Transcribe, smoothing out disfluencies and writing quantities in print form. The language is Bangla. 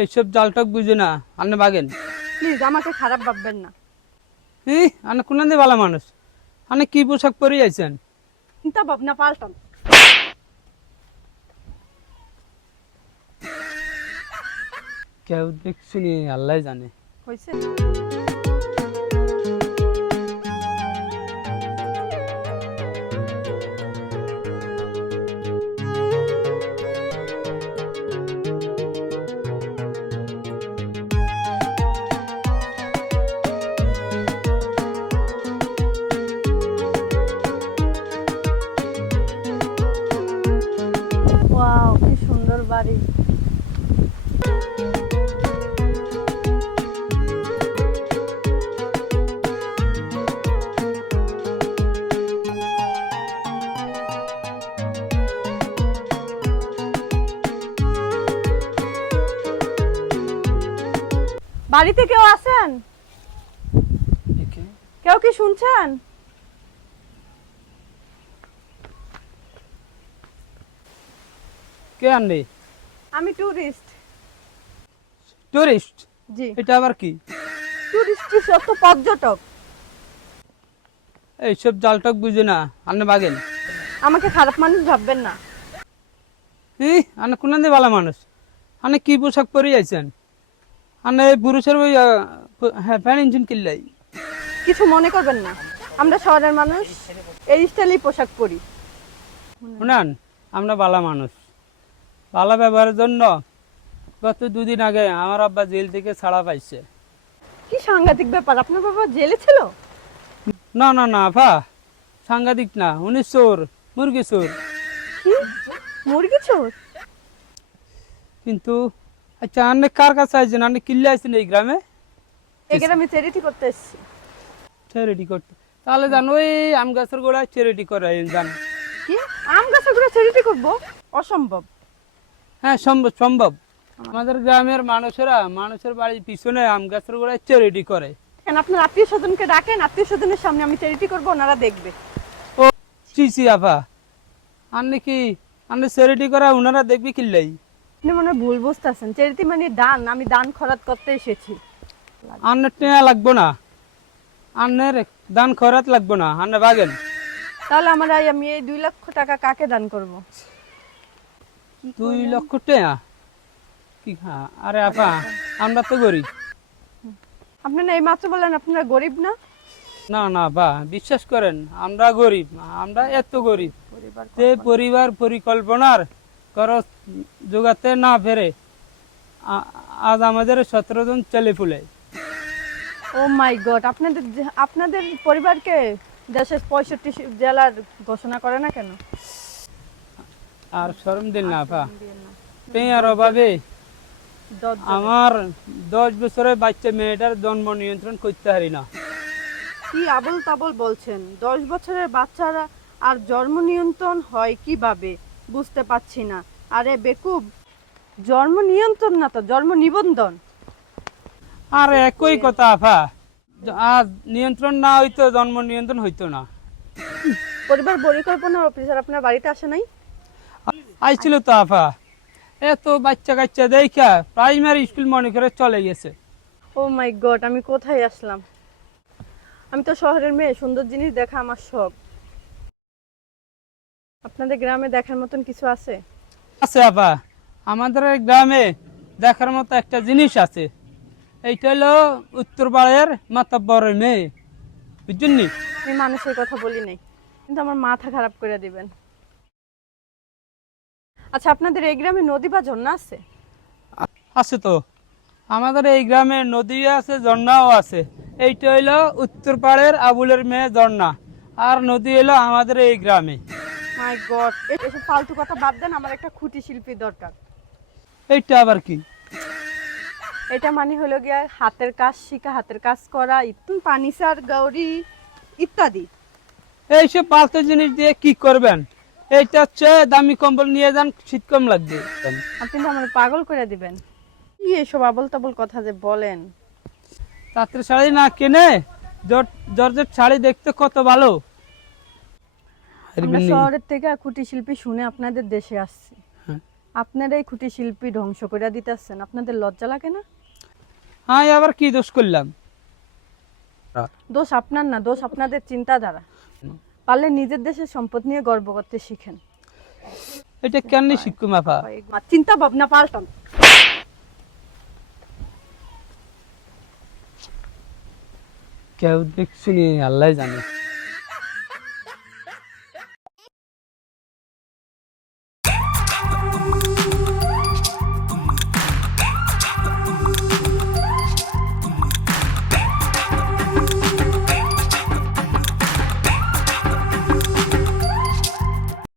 এইসব জালটক বুঝি না আপনি বাগেন। প্লিজ আমাকে খারাপ ভাববেন না। আপনি কোন দিয়ে ভালো মানুষ, আপনি কি পোশাক পরে আইছেন? চিন্তা ভাবনা পাল্টান। কেউ দেখছি আল্লাহ জানে। হয়েছে? ওয়াও, কি সুন্দর বাড়ি। বাড়িতে কেউ আছেন? কেউ কি শুনছেন? কে আনলি? আমি টুরিস্ট। টুরিস্ট? জি, এটা আবার কি? টুরিস্ট সত্য পর্যটক। এইসব জালটক বুঝি না আপনি বাগেন। আমাকে খারাপ মানুষ ভাববেন না। আপনি কোন দিয়ে ভালো মানুষ, আপনি কি পোশাক পরে আইছেন? আপনি পুরুষের ওই হ্যাঁ প্যান্ট ইঞ্জিন কিনলাই। কিছু মনে করবেন না, আমরা শহরের মানুষ এই স্টাইলেই পোশাক পরি। শুনান, আমরা ভালো মানুষ, ভালো ব্যবহারের জন্য গত দুদিন আগে আমার আব্বা জেল থেকে ছাড়া পাইছে। কি সাংঘাতিক ব্যাপার, আপনার বাবা জেলে ছিল? না না না আপা, সাংঘাতিক না, উনি চোর, মুরগি চোর। কি মুরগি চোর? কিন্তু আচ্ছা আপনি কার কাছে আইছেন, আপনি কিনলে আইছেন এই গ্রামে? এই গ্রামে চ্যারিটি করতে এসেছি। চ্যারিটি করতে? তাহলে জান ওই আম গাছের গোড়ায় চ্যারিটি করে জান। কি আম গাছের গোড়ায় চ্যারিটি করব? অসম্ভব। হ্যাঁ সম্ভব সম্ভব। আমাদের গ্রামের মানুষের বাড়ির পিছনে আম গাছের গোড়ায় চ্যারিটি করে। কেন আপনার আত্মীয় স্বজনকে ডাকেন, আত্মীয় স্বজনের সামনে আমি চ্যারিটি করব, ওনারা দেখবে। ও চিচি আপা, আপনি কি আপনি চ্যারিটি করা ওনারা দেখবি কিনলেই? আপনি মনে হয় ভুল বুঝতেছেন, চ্যারিটি মানে দান। আমি দান খরাত করতে এসেছি। আন্নের টেয়া লাগবো না, আন্নের দান খরাত লাগবো না, আন্নে বাগেন। তাহলে আমি এই 2 লক্ষ টাকা কাকে দান করব? 2 লক্ষ টাকা? কি আরে আপা, আমরা তো গরিব। আপনি না এই মাত্র বললেন আপনারা গরিব না? না না বা বিশ্বাস করেন, আমরা গরিব, আমরা এত গরিব যে পরিবার পরিকল্পনার খরচ জোগাতে না পেরে আজ আমাদের 17 জন ছেলে পুলে। ও মাই গড, আপনাদের পরিবারকে দেশের 65 জেলার ঘোষণা করে না কেন? আর শরম দিন না আপা, পেয়ার অভাবে আমার 10 বছরের বাচ্চা মেয়েটার জন্ম নিয়ন্ত্রণ করতে পারি না। কি আবল তাবল বলছেন? 10 বছরের বাচ্চারা আর জন্ম নিয়ন্ত্রণ হয় কিভাবে বুঝতে পারছি না। আরে বেকুব, জন্ম নিয়ন্ত্রণ না তো জন্ম নিবন্ধন। আর একই কথা আপা, আজ নিয়ন্ত্রণ না হইতো জন্ম নিয়ন্ত্রণ হইতো না। পরিবার পরিকল্পনা অফিসার আপনার বাড়িতে আসে নাই? আইছিল তো আপা, এত বাচ্চা কাচ্চা দেখা প্রাইমারি স্কুল মনে করে চলে গেছে। ও মাই গড, আমি কোথায় আসলাম? আমি তো শহরের মেয়ে, সুন্দর জিনিস দেখা আমার শখ। আপনাদের গ্রামে দেখার মতন কিছু আছে? আছে আপা, আমাদের এই গ্রামে দেখার মতো একটা জিনিস আছে, এইটা হলো উত্তরপাড়ের মাতব্বরের মেয়ে, বুঝছেন নি? আমি মানুষের কথা বলি নাই, কিন্তু আমার মাথা খারাপ করে দিবেন। আচ্ছা, আপনাদের এই গ্রামে নদী বা ঝর্ণা আছে? আছে তো, আমাদের এই গ্রামে নদী আছে, ঝর্ণাও আছে। এইটা হইলো উত্তরপাড়ের আবুলের মেয়ে ঝর্ণা, আর নদী হলো আমাদের এই গ্রামে। মাই গড, এসব ফালতু কথা বাদ দেন, আমার একটা খুঁটি শিল্পী দরকার। এইটা আবার কি? এটা মানে হলো গিয়া হাতের কাজ শিখা, হাতের কাজ করা, ফার্নিচার, গৌরি ইত্যাদি। এইসব পাল্টা জিনিস দিয়ে কি করবেন? এইটা হচ্ছে দামি কম্বল নিয়ে যান, শীত কম লাগবে। আপনি তো আমার পাগল করে দিবেন। কি এসব আবল তাবল কথা যে বলেন? তাঁতের শাড়ি না কিনে জর্জেট শাড়ি দেখতে কত ভালো। আমরা শহরের থেকে খুঁটি শিল্পী শুনে আপনাদের দেশে আসছি। আপনারা এই খুঁটি শিল্পী ধ্বংস করে দিতেছেন, আপনাদের লজ্জা লাগে না? হ্যাঁ, আবার কি দোষ করলাম? দোষ আপনার না, দোষ আপনাদের চিন্তাধারা। পারলে নিজের দেশের সম্পদ নিয়ে গর্ব করতে শিখেন। এটা কেন শিক্ষু মাফা? চিন্তা ভাবনা পাল্টান। কেউ দেখছি আল্লাহ জানে।